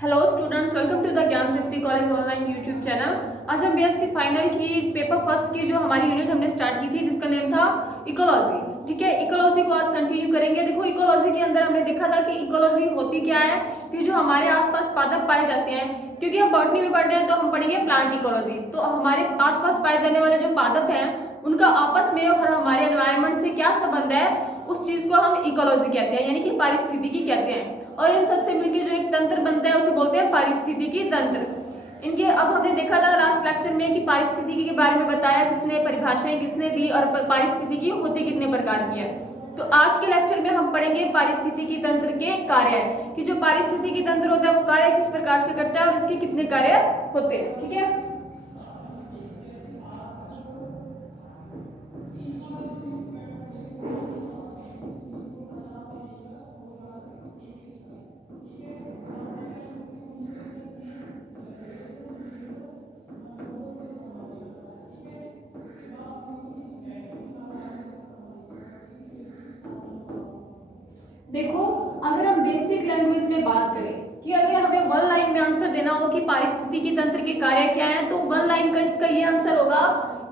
Hello students, welcome to the Gyan Shakti college online YouTube channel. आज हम BSc final की paper first की जो हमारी यूनिट हमने स्टार्ट की थी जिसका नेम था इकोलॉजी। ठीक है, इकोलॉजी को आज कंटिन्यू करेंगे। देखो, इकोलॉजी के अंदर हमने देखा था कि इकोलॉजी होती क्या है, कि जो हमारे आसपास पादप पाए जाते हैं, क्योंकि हम बॉटनी में पढ़ रहे हैं तो हम पढ़ेंगे प्लांट इकोलॉजी। तो हमारे आसपास पाए जाने वाले जो पादप हैं उनका आपस में और हमारे एनवायरनमेंट से क्या संबंध है, उस चीज को हम इकोलॉजी कहते हैं, यानी कि पारिस्थितिकी कहते हैं। और इन सबसे मिलकर जो एक तंत्र बनता है उसे बोलते हैं पारिस्थितिकी तंत्र। इनके अब हमने देखा था लास्ट लेक्चर में कि पारिस्थितिकी के बारे में बताया किसने, परिभाषाएं किसने दी और पारिस्थितिकी होती कितने प्रकार की है। तो आज के लेक्चर में हम पढ़ेंगे पारिस्थितिकी तंत्र के कार्य, कि जो पारिस्थितिकी तंत्र होता है वो कार्य किस प्रकार से करता है और इसके कितने कार्य होते हैं। ठीक है, देखो अगर हम बेसिक लैंग्वेज में बात करें कि अगर हमें वन लाइन में आंसर देना हो कि पारिस्थितिकी तंत्र के कार्य क्या है, तो वन लाइन का इसका ये आंसर होगा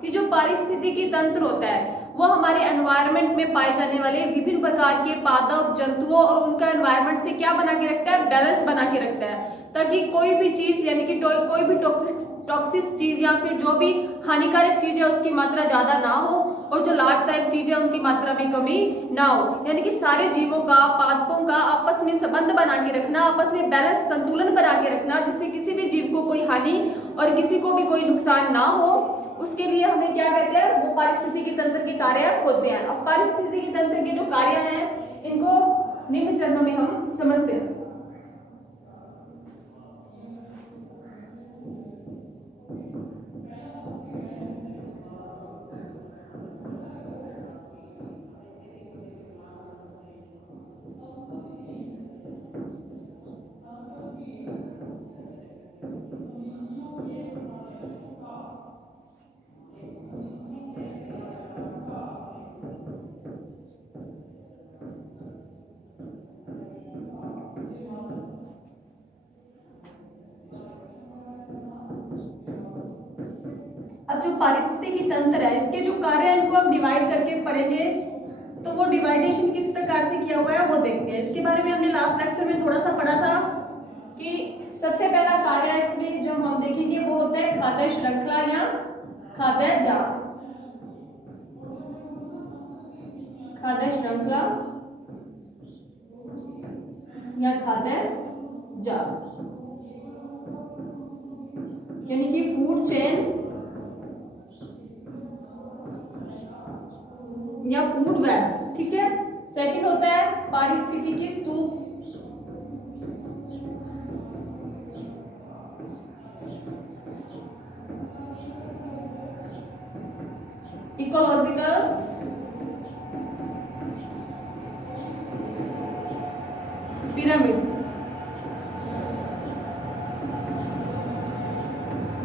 कि जो पारिस्थितिकी तंत्र होता है वो हमारे एनवायरनमेंट में पाए जाने वाले विभिन्न प्रकार के पादप जंतुओं और उनका एनवायरनमेंट से क्या बना के रखता है, बैलेंस बना के रखता है, ताकि कोई भी चीज यानी कि कोई भी टॉक्सिक चीज या फिर जो भी हानिकारक चीज है उसकी मात्रा ज्यादा ना हो और जो लाभदायक चीज है उनकी मात्रा में कमी ना हो। यानी कि सारे जीवों का, पादपों का आपस में संबंध बना के रखना, आपस में बैलेंस संतुलन बना के रखना, जिससे किसी भी जीव को कोई हानि और किसी को भी कोई नुकसान ना हो, उसके लिए हमें क्या कहते हैं, वो पारिस्थितिकी तंत्र के कार्य होते हैं। अब पारिस्थितिकी तंत्र के जो कार्य हैं इनको निम्न चरणों में हम समझते हैं। अब जो पारिस्थितिकी तंत्र है इसके जो कार्य है इनको हम डिवाइड करके पढ़ेंगे, तो वो डिवाइडेशन किस प्रकार से किया हुआ है वो देखते हैं। इसके बारे में हमने लास्ट लेक्चर में थोड़ा सा पढ़ा था कि सबसे पहला कार्य इसमें जो हम देखेंगे वो होता है खाद्य श्रृंखला या खाद्य जाल। खाद्य श्रृंखला या खाद्य जाल यानी कि फूड चेन या फूड वेब। ठीक है, सेकंड होता है पारिस्थितिकी स्तूप, इकोलॉजिकल पिरामिड्स।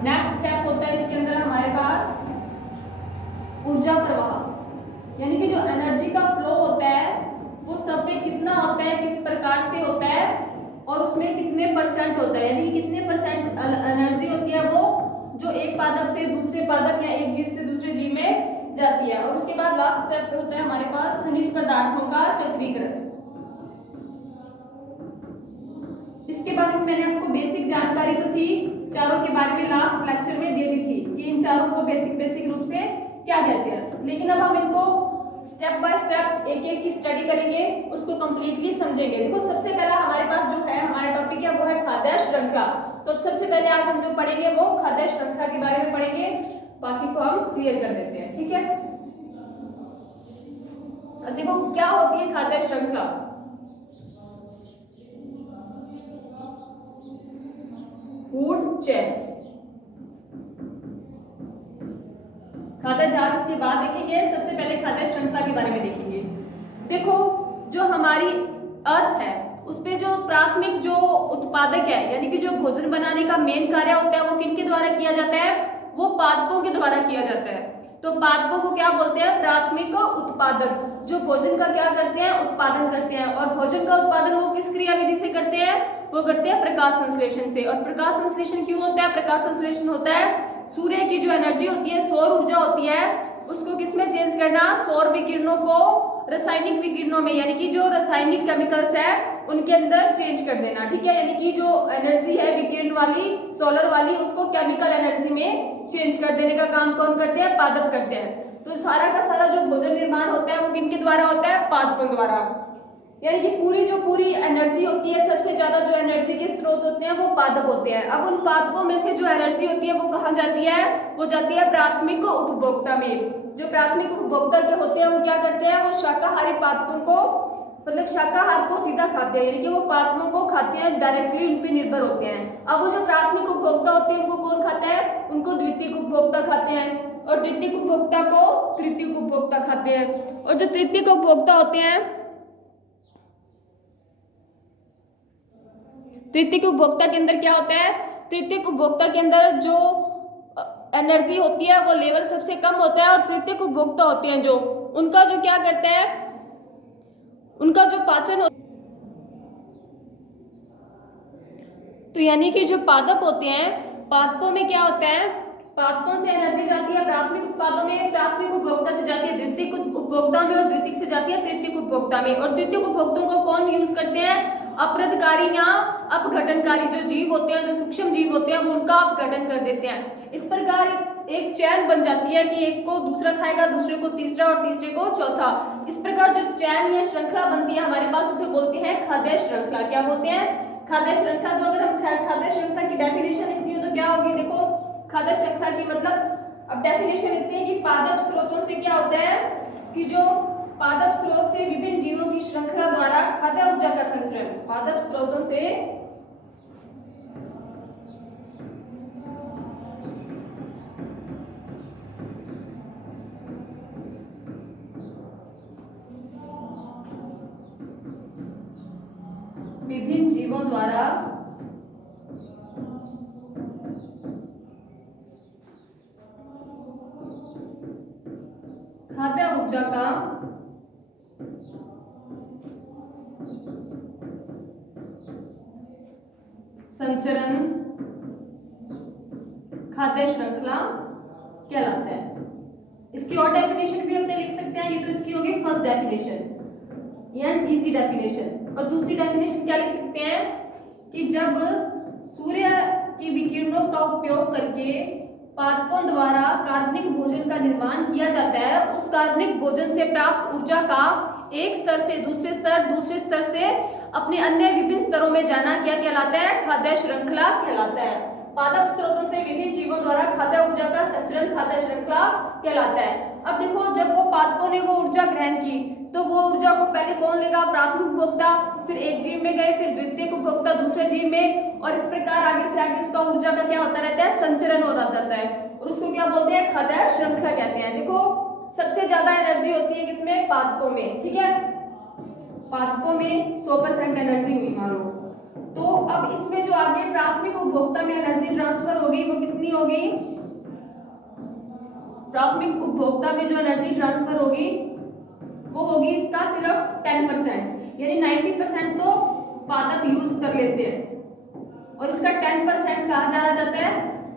नेक्स्ट स्टेप होता है इसके अंदर हमारे पास ऊर्जा प्रवाह, यानी कि जो एनर्जी का फ्लो होता है वो सब में कितना होता है, किस प्रकार से होता है और उसमें कितने परसेंट होता है, यानी कि कितने परसेंट एनर्जी होती है वो जो एक पादप से दूसरे पादप या एक जीव से दूसरे जीव में जाती है। और उसके बाद लास्ट स्टेप होता है हमारे पास खनिज पदार्थों का चक्रीकरण। इसके बारे में मैंने आपको बेसिक जानकारी तो थी चारों के बारे में लास्ट लेक्चर में दे दी थी कि इन चारों को बेसिक रूप से क्या कहते हैं, लेकिन अब हम इनको स्टेप बाय स्टेप एक एक की स्टडी करेंगे, उसको कंप्लीटली समझेंगे। देखो सबसे पहला हमारे पास जो है हमारा टॉपिक है वो है खाद्य श्रृंखला। तो सबसे पहले आज हम जो पढ़ेंगे वो खाद्य श्रृंखला के बारे में पढ़ेंगे, बाकी को हम क्लियर कर देते हैं। ठीक है, अब देखो क्या होती है खाद्य श्रृंखला। फूड चेन, खाद्य जाल इसके बाद देखेंगे, सबसे पहले खाद्य श्रृंखला के बारे में देखेंगे। देखो जो हमारी अर्थ है उस पे जो प्राथमिक जो उत्पादक है यानी कि जो भोजन बनाने का मेन कार्य होता है वो किनके द्वारा किया जाता है, वो पादपों के द्वारा किया जाता है। तो पादपों को क्या बोलते हैं? प्राथमिक उत्पादक, जो भोजन का क्या करते हैं? उत्पादन करते हैं। और भोजन का उत्पादन वो किस क्रिया विधि से करते हैं? वो करते हैं प्रकाश संश्लेषण से। और प्रकाश संश्लेषण क्यों होता है? प्रकाश संश्लेषण होता है सूर्य की जो एनर्जी होती है, सौर ऊर्जा होती है, उसको किसमें चेंज करना? सौर विकिरणों को रासायनिक विकिरणों में, यानी कि जो रासायनिक केमिकल्स है उनके अंदर चेंज कर देना। ठीक है, यानी कि जो एनर्जी है विकिरण वाली, सोलर वाली, उसको केमिकल एनर्जी में चेंज कर देने का काम कौन करते हैं? पादप करते हैं। तो सारा का सारा जो भोजन निर्माण होता है वो किनके द्वारा होता है? पादपों द्वारा। यानी कि पूरी एनर्जी होती है, सबसे ज्यादा जो एनर्जी के स्रोत होते हैं वो पादप होते हैं। अब उन पादपों में से जो एनर्जी होती है वो कहाँ जाती है? वो जाती है प्राथमिक उपभोक्ता में। जो प्राथमिक उपभोक्ता के होते हैं वो क्या करते हैं? वो शाकाहारी पादपों को, मतलब शाकाहार को सीधा खाते हैं, यानी कि वो पादपों को खाते हैं, डायरेक्टली उन पे निर्भर होते हैं। अब वो जो प्राथमिक उपभोक्ता होते हैं उनको कौन खाता है? उनको द्वितीयक उपभोक्ता खाते हैं, और द्वितीयक उपभोक्ता को तृतीयक उपभोक्ता खाते हैं। और जो तृतीयक उपभोक्ता होते हैं, तृतीयक उपभोक्ता के अंदर क्या होता है? तृतीयक उपभोक्ता के अंदर जो एनर्जी होती है वो लेवल सबसे कम होता है। और तृतीयक उपभोक्ता होते हैं जो, उनका जो क्या करते हैं? उनका जो पाचन हो, तो यानी कि जो पादप होते हैं, पादपों में क्या होता है? पादपों से एनर्जी जाती है प्राथमिक उत्पादों में, प्राथमिक उपभोक्ता से जाती है द्वितीयक उपभोक्ता में, और द्वितीयक से जाती है तृतीयक उपभोक्ता में। और द्वितीयक उपभोक्ताओं को कौन यूज करते हैं? अपरदकारी या अपघटनकारी जो जीव होते हैं, जो सूक्ष्म जीव होते हैं, वो उनका अपघटन कर देते हैं। इस प्रकार एक चैन बन जाती है कि एक को दूसरा खाएगा, दूसरे को तीसरा, और तीसरे को चौथा। इस प्रकार जो चैन या श्रृंखला बनती है हमारे पास, उसे बोलते हैं खाद्य श्रृंखला। क्या बोलते हैं? खाद्य श्रृंखला। जो अगर हम खाद्य श्रृंखला की डेफिनेशन लिखनी हो तो क्या होगी? देखो, खाद्य श्रृंखला की मतलब अब डेफिनेशन लिखते हैं कि पादप स्रोतों से क्या होता है कि जो पादप स्रोत से विभिन्न जीवों की श्रृंखला द्वारा खाद्य ऊर्जा का संचरण, पादप स्रोतों से विभिन्न जीवों द्वारा खाद्य ऊर्जा का संचरण खाद्य श्रृंखला कहलाता है। इसकी और डेफिनेशन भी अपने लिख सकते हैं। ये तो इसकी होगी फर्स्ट डेफिनेशन या इजी डेफिनेशन। और दूसरी डेफिनेशन क्या लिख सकते हैं कि जब सूर्य की विकिरणों का उपयोग करके पादपों द्वारा कार्बनिक भोजन का निर्माण किया जाता है, उस कार्बनिक भोजन से प्राप्त ऊर्जा का एक स्तर से दूसरे स्तर, दूसरे स्तर से अपने अन्य विभिन्न स्तरों में जाना क्या कहलाता है? खाद्य श्रृंखला कहलाता है। पादप स्रोतों से विभिन्न जीवों द्वारा खाद्य ऊर्जा का संचरण खाद्य श्रृंखला कहलाता है। अब देखो, जब वो पादपों ने वो ऊर्जा ग्रहण की तो वो ऊर्जा को पहले कौन लेगा? प्राथमिक उपभोक्ता, फिर एक जीव में गए, फिर द्वितीयक उपभोक्ता दूसरे जीव में, और इस प्रकार आगे से आगे उसका ऊर्जा का क्या होता रहता है? संचरण होना जाता है। और उसको क्या बोलते हैं? खाद्य श्रृंखला कहते हैं। देखो, सबसे ज्यादा एनर्जी होती है किसमें? पादपों में। ठीक है, पादपों में 100% एनर्जी हुई मान लो। तो अब इसमें जो आगे प्राथमिक उपभोक्ता में एनर्जी ट्रांसफर होगी वो कितनी होगी? प्राथमिक उपभोक्ता में जो एनर्जी ट्रांसफर होगी वो होगी इसका सिर्फ 10%, यानी 90% तो पादप यूज कर लेते हैं और इसका 10% कहाँ चला जाता है?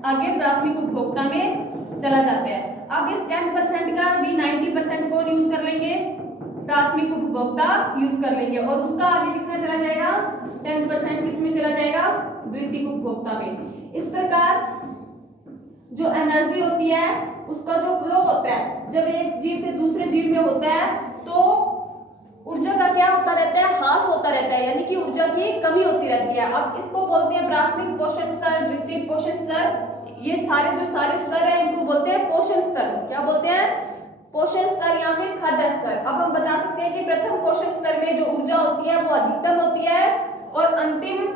आगे प्राथमिक उपभोक्ता में चला जाता है। अब इस 10% का भी 90% कौन यूज कर लेंगे? प्राथमिक उपभोक्ता यूज कर लेंगे, और उसका आगे कितना चला जाएगा? 10% किसमें चला जाएगा? द्वितीयक उपभोक्ता में। इस प्रकार जो एनर्जी होती है उसका जो फ्लो होता है, जब एक जीव से दूसरे जीव में होता है तो ऊर्जा का क्या होता रहता है? ह्रास होता रहता है, यानी कि ऊर्जा की कमी होती रहती है। अब इसको बोलते हैं प्राथमिक पोषण स्तर, द्वितीयक पोषण स्तर। ये सारे जो सारे स्तर है इनको बोलते हैं पोषण स्तर। क्या बोलते हैं? पोषण स्तर या फिर खाद्य स्तर। अब हम बता सकते हैं कि प्रथम पोषण स्तर में जो ऊर्जा होती है वो अधिकतम होती है, और अंतिम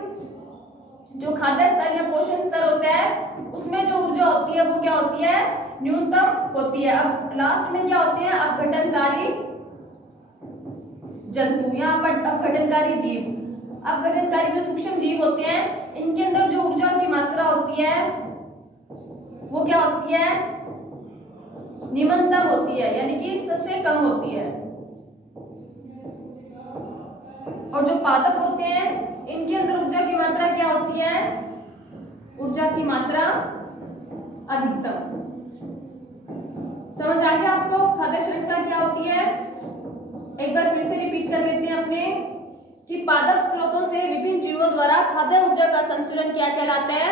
जो खाद्य स्तर या पोषण स्तर होता है उसमें जो ऊर्जा होती है वो क्या होती है? न्यूनतम होती है। अब लास्ट में क्या होते हैं? अपघटनकारी जंतु या अपघटनकारी जीव। अपघटनकारी जो सूक्ष्म जीव होते हैं इनके अंदर जो ऊर्जा की मात्रा होती है वो क्या होती है? निम्नतम होती है, यानी कि सबसे कम होती है। और जो पादप होते हैं इनके अंदर ऊर्जा की मात्रा क्या होती है? ऊर्जा की मात्रा अधिकतम। समझ आ गया आपको खाद्य श्रृंखला क्या होती है? एक बार फिर से रिपीट कर लेते हैं अपने कि पादप स्रोतों से विभिन्न जीवों द्वारा खाद्य ऊर्जा का संचरण क्या कहलाता है?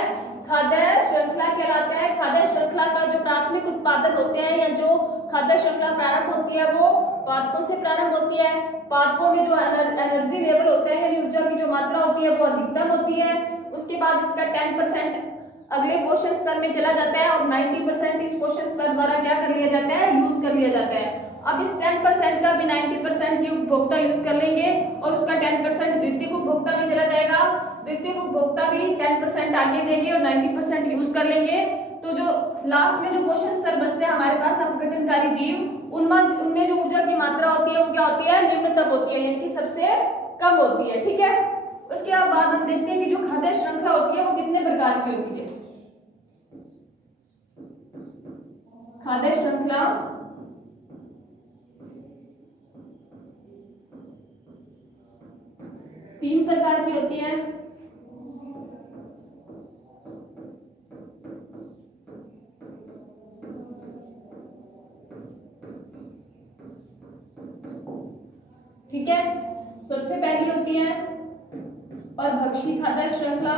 खाद्य श्रृंखला कहलाता है। खाद्य श्रृंखला का जो प्राथमिक उत्पादन होते हैं या जो खाद्य श्रृंखला प्रारंभ होती है वो पादपों से प्रारंभ होती है। पादपों में जो एनर्जी लेवल होता है यानी ऊर्जा की जो मात्रा होती है वो अधिकतम होती है। उसके बाद इसका 10% अगले पोषण स्तर में चला जाता है और 90% इस पोषण स्तर द्वारा क्या कर लिया जाता है? यूज कर लिया जाता है। अब इस 10% का भी 90% ही उपभोक्ता यूज कर लेंगे और उसका 10% द्वितीयक उपभोक्ता में चला जाएगा। द्वितीयक उपभोक्ता भी 10% आगे देंगे और 90% यूज कर लेंगे। तो जो लास्ट में जो पोषण स्तर बचते हैं हमारे पास अपघटनकारी जीव, उनमें जो ऊर्जा की मात्रा होती है वो क्या होती है? निम्नतम होती है, यानी कि सबसे कम होती है। ठीक है, उसके बाद हम देखते हैं कि जो खाद्य श्रृंखला होती है वो कितने प्रकार की होती है। खाद्य श्रृंखला तीन प्रकार की होती है। ठीक है, सबसे पहली होती है परभक्षी खाद्य श्रृंखला।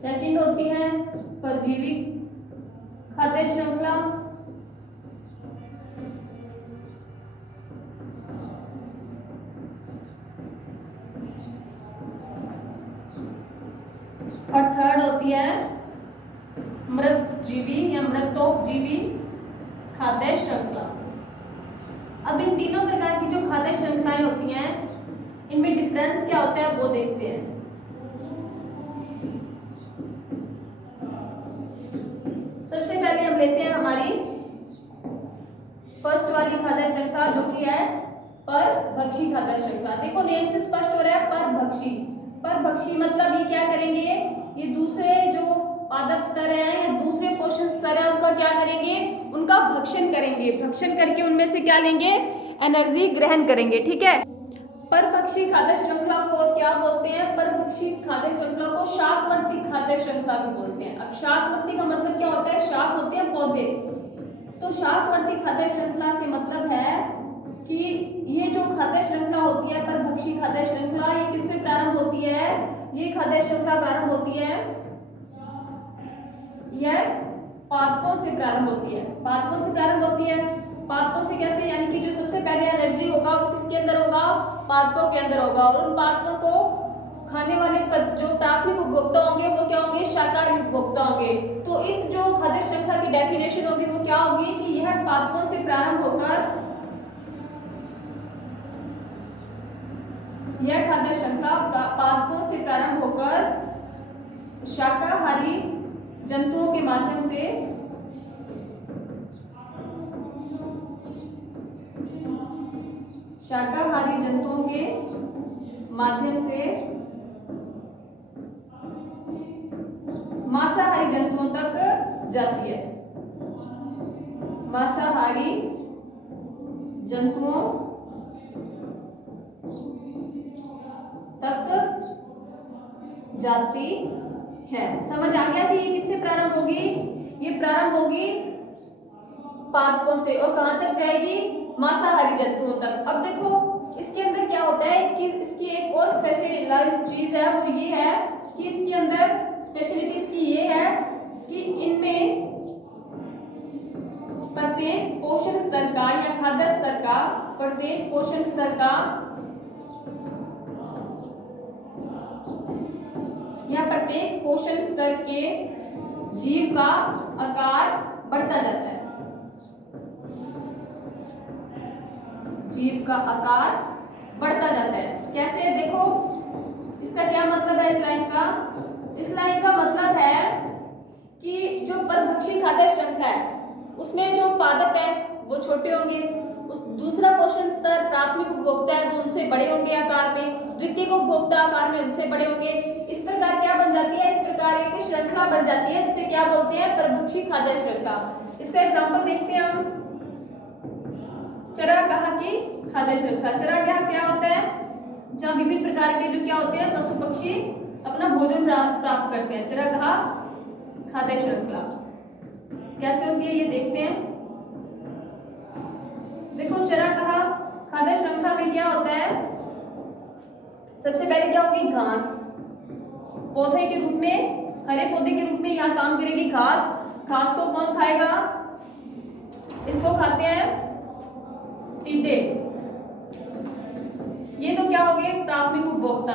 सेकंड होती है परजीवी खाद्य श्रृंखला। और थर्ड होती है मृतजीवी या मृतोपजीवी खाद्य श्रृंखला। अब इन तीनों प्रकार की जो खाद्य श्रृंखलाएं होती हैं इनमें डिफरेंस क्या होता है वो देखते हैं। सबसे पहले हम लेते हैं हमारी फर्स्ट वाली खाद्य श्रृंखला जो कि है परभक्षी खाद्य श्रृंखला। देखो नेम से स्पष्ट हो रहा है परभक्षी। परभक्षी मतलब ये क्या करेंगे? ये दूसरे जो पादप स्तर है या दूसरे पोषण स्तर है उनका क्या करेंगे? उनका भक्षण करेंगे। भक्षण करके उनमें से क्या लेंगे? एनर्जी ग्रहण करेंगे। ठीक है, परभक्षी खाद्य श्रृंखला को क्या बोलते हैं? परभक्षी खाद्य श्रृंखला को शाकवर्ती खाद्य श्रृंखला भी बोलते हैं। अब शाकवर्ती का मतलब क्या होता है? शाक होते हैं पौधे, तो शाकवर्ती खाद्य श्रृंखला से मतलब है कि ये जो खाद्य श्रृंखला होती है परभक्षी खाद्य श्रृंखला, ये किससे प्रारंभ होती है? ये खाद्य श्रृंखला प्रारंभ होती है, यह पादपों से प्रारंभ होती है। पादपों से प्रारंभ होती है। पादपों से कैसे? यानी कि जो सबसे पहले एनर्जी होगा वो किसके अंदर होगा? पादपों के अंदर होगा। और उन पादपों को खाने वाले जो प्राथमिक उपभोक्ता होंगे वो क्या होंगे? शाकाहारी उपभोक्ता होंगे। तो इस जो खाद्य श्रृंखला की डेफिनेशन होगी वो क्या होगी कि यह पादपों से प्रारंभ होकर, यह खाद्य श्रृंखला पादपों से प्रारंभ होकर शाकाहारी जंतुओं के माध्यम से शाकाहारी जंतुओं के माध्यम से मांसाहारी जंतुओं तक जाती है। मांसाहारी जंतुओं तक जाती है। समझ आ गया कि ये किससे प्रारंभ होगी? ये प्रारंभ होगी पादपों से और कहां तक जाएगी? मांसाहारी जंतुओं तक। अब देखो इसके अंदर क्या होता है कि इसकी एक और स्पेशलाइज्ड चीज है, वो ये है कि इसके अंदर स्पेशलिटी इसकी ये है कि इनमें प्रत्येक पोषण स्तर का या खाद्य स्तर का, प्रत्येक पोषण स्तर का या प्रत्येक पोषण स्तर के जीव का आकार बढ़ता जाता है। जीव का आकार बढ़ता जाता है। कैसे? देखो इसका क्या मतलब है इस लाइन का? इस लाइन का मतलब है कि जो परभक्षी खाद्य श्रृंखला है उसमें जो पादप है वो छोटे होंगे उस दूसरा पोषण स्तर प्राथमिक उपभोक्ता है वो उनसे बड़े होंगे आकार में, द्वितीयक उपभोक्ता आकार में उनसे बड़े होंगे। इस प्रकार क्या बन जाती है, इस प्रकार एक श्रृंखला बन जाती है जिसे क्या बोलते हैं, परभक्षी खाद्य श्रृंखला। इसका एग्जाम्पल देखते हैं हम, चरागाह की खाद्य श्रृंखला। चरागाह क्या होता है, जहाँ विभिन्न प्रकार के जो क्या होते हैं पशु पक्षी अपना भोजन प्राप्त करते हैं। चरागाह खाद्य श्रृंखला कैसे होती है ये देखते हैं। देखो चरागाह खाद्य श्रृंखला में क्या होता है, सबसे पहले क्या होगी, घास पौधे के रूप में, हरे पौधे के रूप में यहाँ काम करेगी घास। घास को कौन खाएगा, इसको खाते हैं टीडे। ये तो क्या हो गए प्राथमिक उपभोक्ता।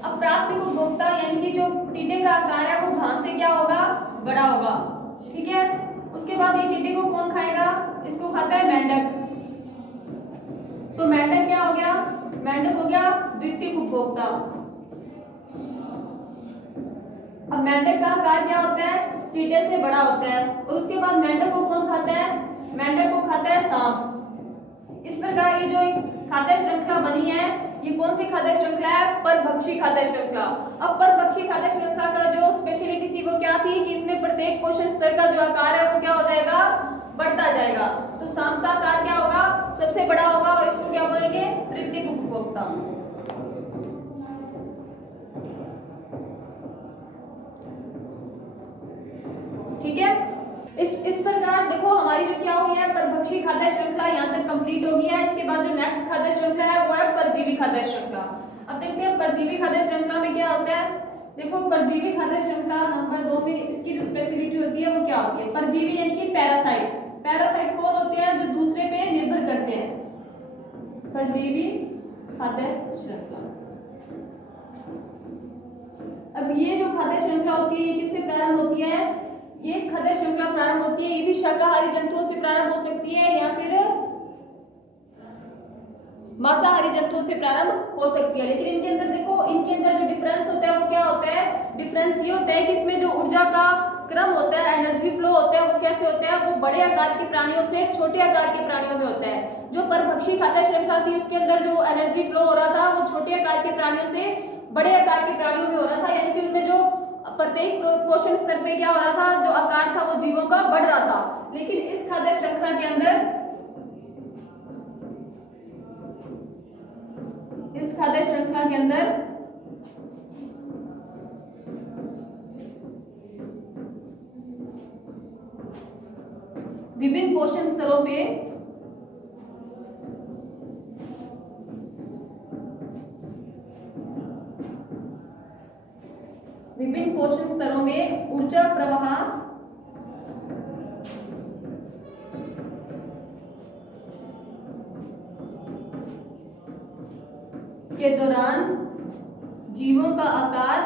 अब प्राथमिक उपभोक्ता यानी कि जो टीडे का आकार है वो घास से क्या होगा, बड़ा होगा, ठीक है। उसके बाद ये टीडे को कौन खाएगा, इसको खाता है मेंढक। तो मेंढक क्या हो गया, मेंढक हो गया द्वितीयक उपभोक्ता। अब मेंढक का आकार क्या होता है, टीडे से बड़ा होता है। और उसके बाद मेंढक को कौन खाता है, मेंढक को खाता है सांप। इस प्रकार ये जो एक खाद्य श्रृंखला बनी है ये कौन सी खाद्य श्रृंखला है, परभक्षी खाद्य श्रृंखला। अब परभक्षी खाद्य श्रृंखला का जो स्पेशलिटी थी वो क्या थी कि इसमें प्रत्येक पोषण स्तर का जो आकार है वो क्या हो जाएगा, बढ़ता जाएगा। तो सांप का आकार क्या होगा, सबसे बड़ा होगा और इसको क्या बोलेंगे, तृतीयक उपभोक्ता। ठीक है, इस प्रकार देखो हमारी जो क्या हुई है परभक्षी खाद्य श्रृंखला यहाँ तक कंप्लीट हो गया है। इसके बाद जो नेक्स्ट खाद्य श्रृंखला है वो है परजीवी खाद्य श्रृंखला। अब देखते हैं परजीवी खाद्य श्रृंखला में क्या होता है। देखो परजीवी खाद्य श्रृंखला नंबर 2 में इसकी जो स्पेशलिटी होती है वो क्या होती है, परजीवी यानी कि पैरासाइट। पैरासाइट कौन होते हैं, जो दूसरे पे निर्भर करते हैं, परजीवी खाद्य श्रृंखला। अब ये जो खाद्य श्रृंखला होती है ये किससे प्रारंभ होती है, ये खाद्य श्रृंखला प्रारंभ होती है, ये भी शाकाहारी जंतुओं से प्रारंभ हो सकती है या फिर मांसाहारी जंतुओं से प्रारंभ हो सकती है। लेकिन इनके अंदर देखो, इनके अंदर जो डिफरेंस होता है वो क्या होता है, डिफरेंस ये होता है कि इसमें जो ऊर्जा का क्रम होता है, एनर्जी फ्लो होता है वो कैसे होता है, वो बड़े आकार के प्राणियों से छोटे आकार के प्राणियों में होता है। जो परभक्षी खाद्य श्रृंखला थी उसके अंदर जो एनर्जी फ्लो हो रहा था वो छोटे आकार के प्राणियों से बड़े आकार के प्राणियों में हो रहा था, यानी कि उनमें जो प्रत्येक पोषण स्तर पे क्या हो रहा था, जो आकार था वो जीवों का बढ़ रहा था। लेकिन इस खाद्य श्रृंखला के अंदर, इस खाद्य श्रृंखला के अंदर विभिन्न पोषण स्तरों पे में ऊर्जा प्रवाह के दौरान जीवों का आकार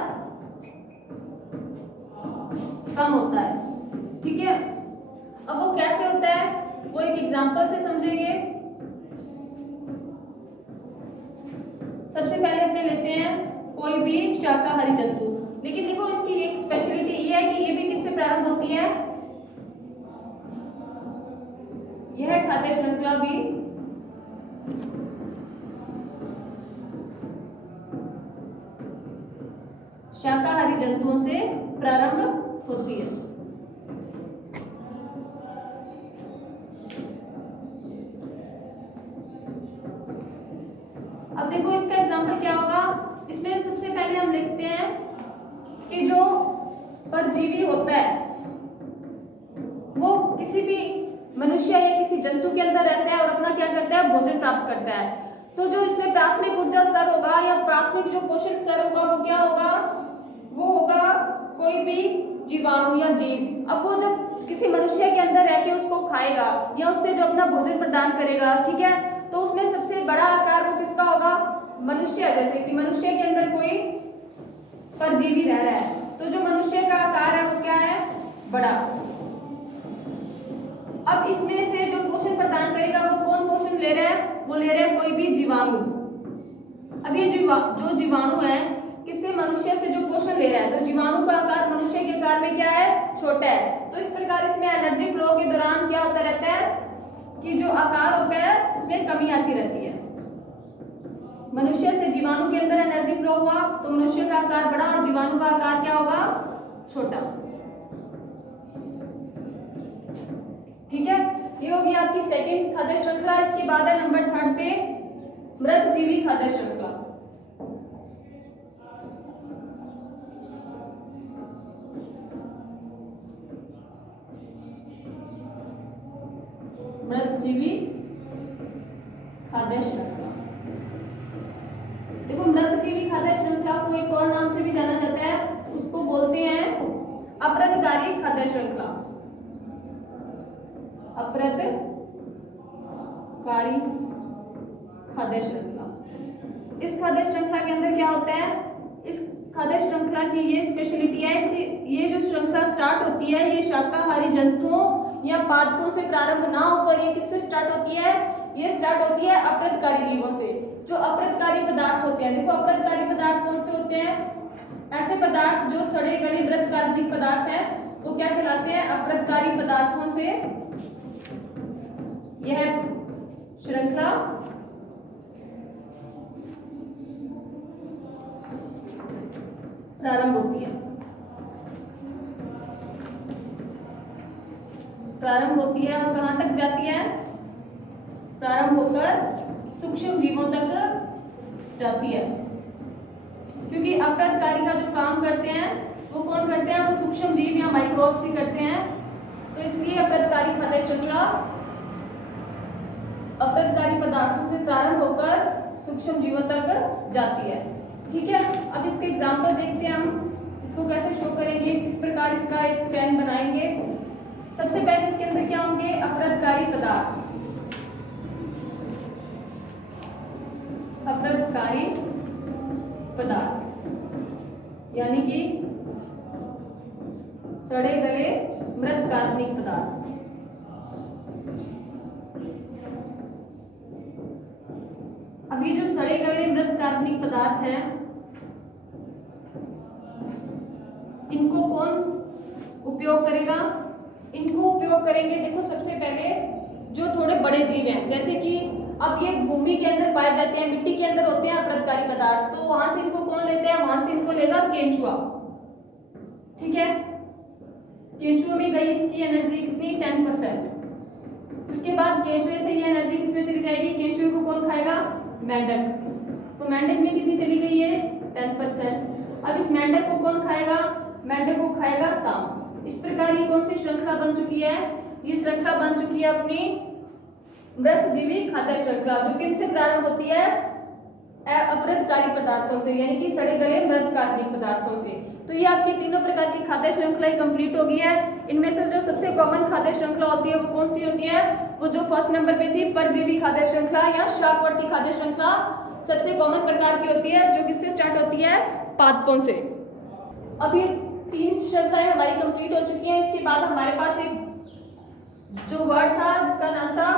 कम होता है। ठीक है, अब वो कैसे होता है वो एक एग्जांपल से समझेंगे। सबसे पहले अपने लेते हैं कोई भी शाकाहारी जंतु, लेकिन देखो इसकी एक स्पेशलिटी ये है कि ये भी किससे प्रारंभ होती है, यह खाद्य श्रृंखला भी शाकाहारी जंतुओं से प्रारंभ होती है। अब देखो इसका एग्जांपल क्या होगा, इसमें सबसे पहले हम लिखते हैं कि जो परजीवी होता है वो किसी भी मनुष्य या किसी जंतु के अंदर रहता है और अपना क्या करता है, भोजन प्राप्त करता है। तो जो इसमें प्राथमिक ऊर्जा स्तर होगा या प्राथमिक जो पोषण स्तर होगा वो क्या होगा, वो होगा कोई भी जीवाणु या जीव। अब वो जब किसी मनुष्य के अंदर रह के उसको खाएगा या उससे जो अपना भोजन प्रदान करेगा, ठीक है, तो उसमें सबसे बड़ा आकार वो किसका होगा, मनुष्य। जैसे कि मनुष्य के अंदर कोई परजीवी रह रहा है तो जो मनुष्य का आकार है वो क्या है, बड़ा। अब इसमें से जो पोषण प्रदान करेगा वो कौन पोषण ले रहा है, वो ले रहा है कोई भी जीवाणु। अब ये जो जीवाणु है किससे, मनुष्य से जो पोषण ले रहा है, तो जीवाणु का आकार मनुष्य के आकार में क्या है, छोटा है। तो इस प्रकार इसमें एनर्जी फ्लो के दौरान क्या होता रहता है कि जो आकार होता है उसमें कमी आती रहती है। मनुष्य से जीवाणु के अंदर एनर्जी फ्लो हुआ तो मनुष्य का आकार बड़ा और जीवाणु का आकार क्या होगा, छोटा। ठीक है, ये होगी आपकी सेकंड खाद्य श्रृंखला। इसके बाद है नंबर 3 पे मृतजीवी खाद्य श्रृंखला। मृतजीवी खाद्य श्रृंखला, देखो मृतजीवी खाद्य श्रृंखला को एक और नाम से भी जाना जाता है, उसको बोलते हैं अपृतकारी खाद्य श्रृंखला। अपृतकारी खाद्य श्रृंखला। इस खाद्य श्रृंखला के अंदर क्या होता है, इस खाद्य श्रृंखला की ये स्पेशलिटी है कि ये जो श्रृंखला स्टार्ट होती है ये शाकाहारी जंतुओं या पादपों से प्रारंभ ना होकर ये किससे स्टार्ट होती है, ये स्टार्ट होती है अपृतकारी जीवों से। जो अपृतकारी पदार्थ होते हैं, देखो अपृतकारी पदार्थ कौन से होते हैं, ऐसे पदार्थ जो सड़े गले मृत कार्बनिक पदार्थ हैं वो क्या कहलाते हैं, अपृतकारी पदार्थों से यह श्रृंखला प्रारंभ होती है। प्रारंभ होती है और कहां तक जाती है, प्रारंभ होकर सूक्ष्म जीवों तक जाती है। क्योंकि अपृतकारी का जो काम करते हैं वो कौन करते हैं, वो सूक्ष्म जीव या माइक्रोब्स ही करते हैं। तो इसलिए अपृतकारी खाद्य श्रृंखला अपृतकारी पदार्थों से प्रारंभ होकर सूक्ष्म जीवों तक जाती है। ठीक है, अब इसके एग्जाम्पल देखते हैं हम, इसको कैसे शो करेंगे, किस प्रकार इसका एक चैन बनाएंगे। सबसे पहले इसके अंदर क्या होंगे, अपृतकारी पदार्थ। अपृतकारी पदार्थ यानी कि सड़े गले मृत कार्बनिक पदार्थ। अब ये जो सड़े गले मृत कार्बनिक पदार्थ हैं इनको कौन उपयोग करेगा, इनको उपयोग करेंगे, देखो सबसे पहले जो थोड़े बड़े जीव हैं, जैसे कि अब ये भूमि के अंदर पाए जाते हैं, मिट्टी के अंदर होते हैं अपृतकारी पदार्थ, तो वहां से इनको कौन लेते हैं, वहां से इनको लेगा केंचुआ। ठीक है, केंचुए में गई इसकी एनर्जी कितनी, 10%। उसके बाद केंचुए से ये एनर्जी किसमें चली जाएगी, केंचुए को कौन खाएगा, मेंढक। तो मेंढक में कितनी चली गई है, 10%। अब इस मेंढक को कौन खाएगा, मेंढक को खाएगा सांप। इस प्रकार ये कौन सी श्रृंखला बन चुकी है, ये श्रृंखला बन चुकी है अपनी मृतजीवी खाद्य श्रृंखला, जो किनसे प्रारंभ होती है, अपृतकारी पदार्थों से, यानी कि सड़े गले मृत कार्बनिक पदार्थों से। तो ये आपकी तीनों प्रकार की खाद्य श्रृंखला कंप्लीट हो गई है। इनमें से जो सबसे कॉमन खाद्य श्रृंखला होती है वो कौन सी होती है, वो जो फर्स्ट नंबर पे थी परजीवी खाद्य श्रृंखला या शाकवर्ती खाद्य श्रृंखला सबसे कॉमन प्रकार की होती है, जो किससे स्टार्ट होती है, पादपों से। अब ये 3 श्रृंखलाएं हमारी कंप्लीट हो चुकी हैं। इसके बाद हमारे पास एक जो वर्ड था जिसका नाम था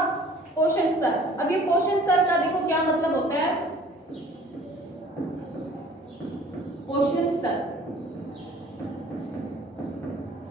पोषण स्तर। अब ये पोषण स्तर का देखो क्या मतलब होता है, पोषण स्तर।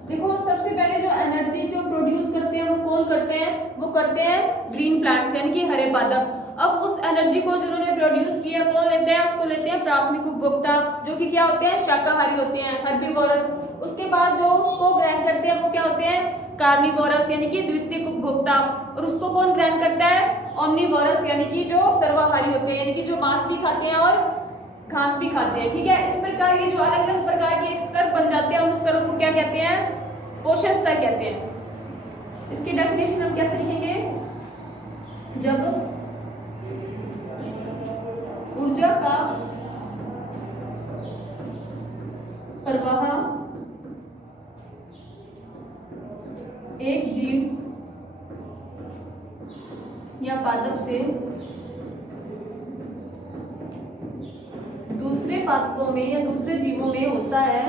देखो सबसे पहले जो एनर्जी जो प्रोड्यूस करते हैं वो कौन करते हैं, वो करते हैं ग्रीन प्लांट्स यानी कि हरे पादप। अब उस एनर्जी को जिन्होंने प्रोड्यूस किया कौन लेते हैं, उसको लेते हैं प्राथमिक उपभोक्ता, जो कि क्या होते हैं, शाकाहारी होते हैं, हर्बीवोरस। उसके बाद जो उसको ग्रहण करते हैं वो क्या होते हैं, कार्निवोरस यानी कि द्वितीयक उपभोक्ता। और उसको कौन ग्रहण करता है, ओमनिवोरस यानी कि जो सर्वाहारी होते हैं, यानी कि जो मांस भी खाते हैं और घास भी खाते हैं। ठीक है, इस प्रकार ये जो अलग अलग प्रकार के एक स्तर बन जाते हैं उन स्तरों को क्या कहते हैं, पोषण स्तर कहते हैं। इसकी डेफिनेशन हम कैसे लिखेंगे, जब ऊर्जा का प्रवाह एक जीव या पादप से दूसरे पादपों में या दूसरे जीवों में होता है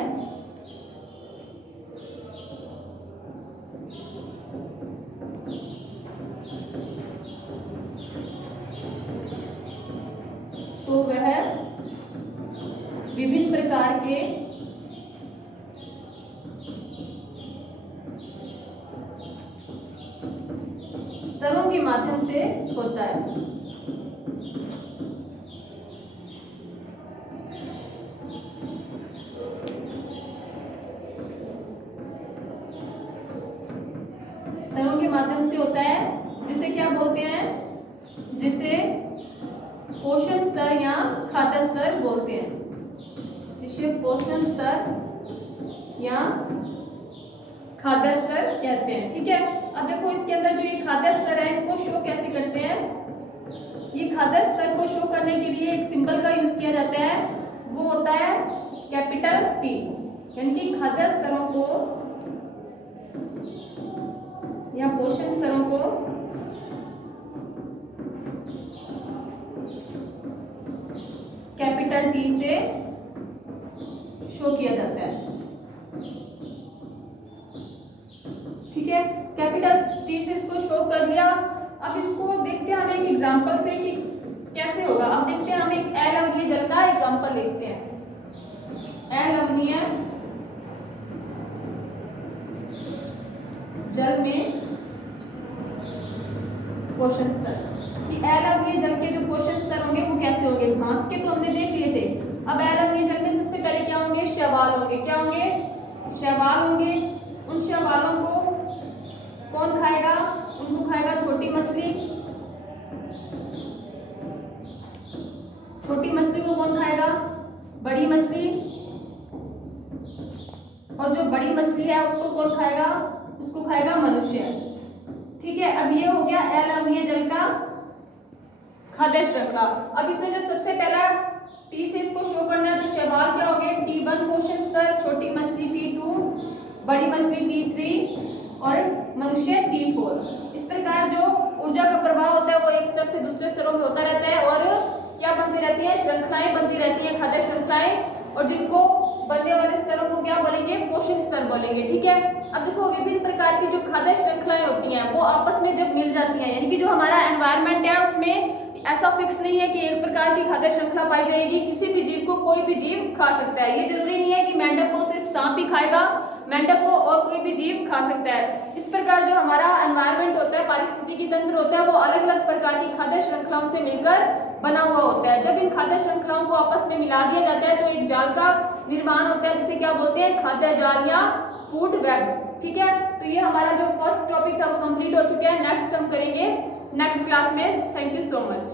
तो वह विभिन्न प्रकार के स्तरों के माध्यम से होता है। स्तरों के माध्यम से होता है, जिसे क्या बोलते हैं, जिसे पोषण स्तर या खाद्य स्तर बोलते हैं, जिसे पोषण स्तर या खाद्य स्तर कहते हैं। ठीक है, अब देखो इसके अंदर जो ये खाद्य स्तर है इनको शो कैसे करते हैं। ये खाद्य स्तर को शो करने के लिए एक सिंबल का यूज किया जाता है, वो होता है कैपिटल टी, यानी कि खाद्य स्तरों को या पोषण स्तरों को कैपिटल टी से शो किया जाता है। ठीक है, कैपिटल टी से इसको शो कर लिया। अब इसको देखते हैं हम एक एग्जांपल से कि कैसे होगा। अब देखते हैं हम एक अलवणीय जल का एग्जांपल देखते हैं। अलवणीय जल में पोषण स्तर, कि अलवणीय जल के जो पोषण स्तर होंगे वो कैसे होंगे। घास के तो हमने देख लिए थे। अब अलवणीय जल में सबसे पहले क्या होंगे, शैवाल होंगे। क्या होंगे, शैवाल होंगे। उन शैवालों को कौन खाएगा, उनको खाएगा छोटी मछली। छोटी मछली को कौन खाएगा, बड़ी मछली। और जो बड़ी मछली है उसको कौन खाएगा, उसको खाएगा मनुष्य। ठीक है, अब ये हो गया अलवणीय जल का खाद्य श्रृंखला। अब इसमें जो सबसे पहला टी से इसको शो करना है, तो शैवाल क्या हो गए T1 पोषण स्तर, छोटी मछली T2, बड़ी मछली T3 और मनुष्य T4। इस प्रकार जो ऊर्जा का प्रवाह होता है वो एक स्तर से दूसरे स्तरों में होता रहता है और क्या बनती रहती है, श्रृंखलाएं बनती रहती हैं, खाद्य श्रृंखलाएं, और जिनको बनने वाले स्तरों को क्या बोलेंगे, पोषण स्तर बोलेंगे। ठीक है, अब देखो विभिन्न प्रकार की जो खाद्य श्रृंखलाएं होती हैं वो आपस में जब मिल जाती हैं, यानी कि जो हमारा एनवायरनमेंट है उसमें ऐसा फिक्स नहीं है कि एक प्रकार की खाद्य श्रृंखला पाई जाएगी। किसी भी जीव को कोई भी जीव खा सकता है। ये जरूरी नहीं है कि मेंढक को सिर्फ सांप ही खाएगा, मेंढक को और कोई भी जीव खा सकता है। इस प्रकार जो हमारा एनवायरनमेंट होता है, पारिस्थितिकी तंत्र होता है, वो अलग अलग प्रकार की खाद्य श्रृंखलाओं से मिलकर बना हुआ होता है। जब इन खाद्य श्रृंखलाओं को आपस में मिला दिया जाता है तो एक जाल का निर्माण होता है, जिसे क्या बोलते हैं, खाद्य जाल या फूड वेब। ठीक है, तो ये हमारा जो फर्स्ट टॉपिक था वो कंप्लीट हो चुका है। नेक्स्ट हम करेंगे नेक्स्ट क्लास में। Thank you so much.